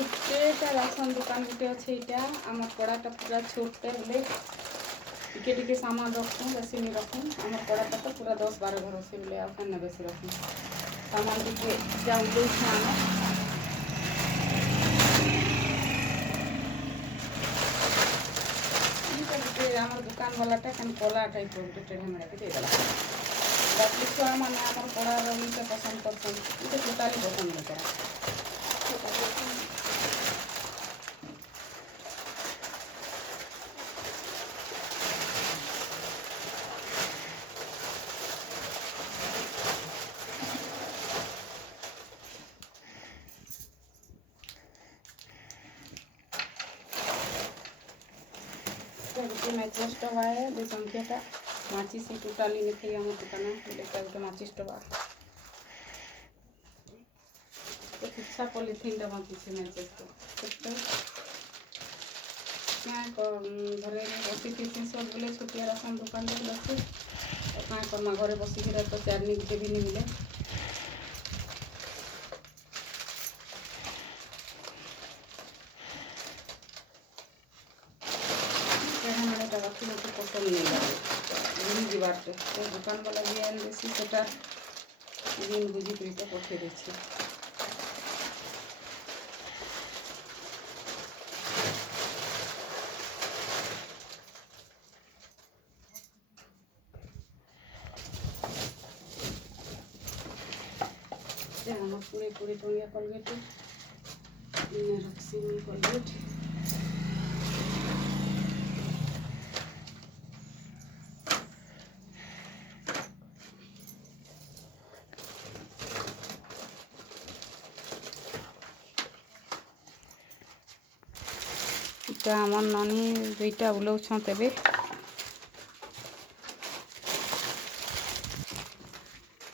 ଛୋଟଟା ରାସନ ଦୋକାନ ଗୋଟେ ଅଛି ଏଇଟା ଆମର ପଡ଼ାଟା ପୁରା ଛୋଟଟେ ହେଲେ ଟିକେ ଟିକେ ସାମାନ ରଖୁଁ ବେଶୀ ନି ରଖୁଁ ଆମର ପଡ଼ାଟା ତ ପୁରା 10-12 ଘର ଅଛି ବୋଲେ ଆଉ କାହିଁ ବେଶୀ ରଖୁଁ ସାମାନ ଟିକେ ଯାଉଁଛୁ ଆମେ ଗୋଟେ ଆମର ଦୋକାନ ବାଲାଟା କାହିଁ କଲା ଟାଇପ୍ର ଗୋଟେ ଟେଢ଼ା ମେଢ଼ାକେ ଦେଇଦେଲା ବାକି ଛୁଆମାନେ ଆମର ପଡ଼ାର ଇଟା ପସନ୍ଦ କରୁଛନ୍ତି ଇଟା ଟୋଟାଲି ପସନ୍ଦ ନାହିଁ କରା ଗୋଟେ ମ୍ୟାଚେସ୍ ଡବା है 2 ସଂଖ୍ୟାଟା ମାଚିସ୍ ଟୋଟାଲି ନେଇ ଆମ ଦୋକାନ ଏଇଟା ଗୋଟେ ମାଚିସ୍ ଡବା ଇଚ୍ଛା ପଲିଥିନଟା ବାંચୁଛି ମ୍ୟାଚେସ୍ ଘରେ ବସିକି ସବୁ ବୋଲେ ଛୋଟିଆ ରାସନ ଦୋକାନରେ ବସି କାଁ କର୍ମା ଘରେ ବସିକି ତ ଚାର୍ନି ଗୋଟେ ବି ନି ମିଲେ मेरा बाकी लोग पसंद नहीं लगे बुझी जीवाटे तो दुकान वाला भी आन देसी सेटा दिन बुझी करिके पठे देछि हम पूरे पूरे टोनिया कोलगेट रक्सी में कोलगेट इटा आमर नानी दुईटा बुलाऊँ तेबे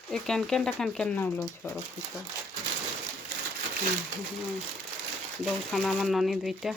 ए कैन ना बुलाऊ रखुछ दौड़ान आम नानी दुईटा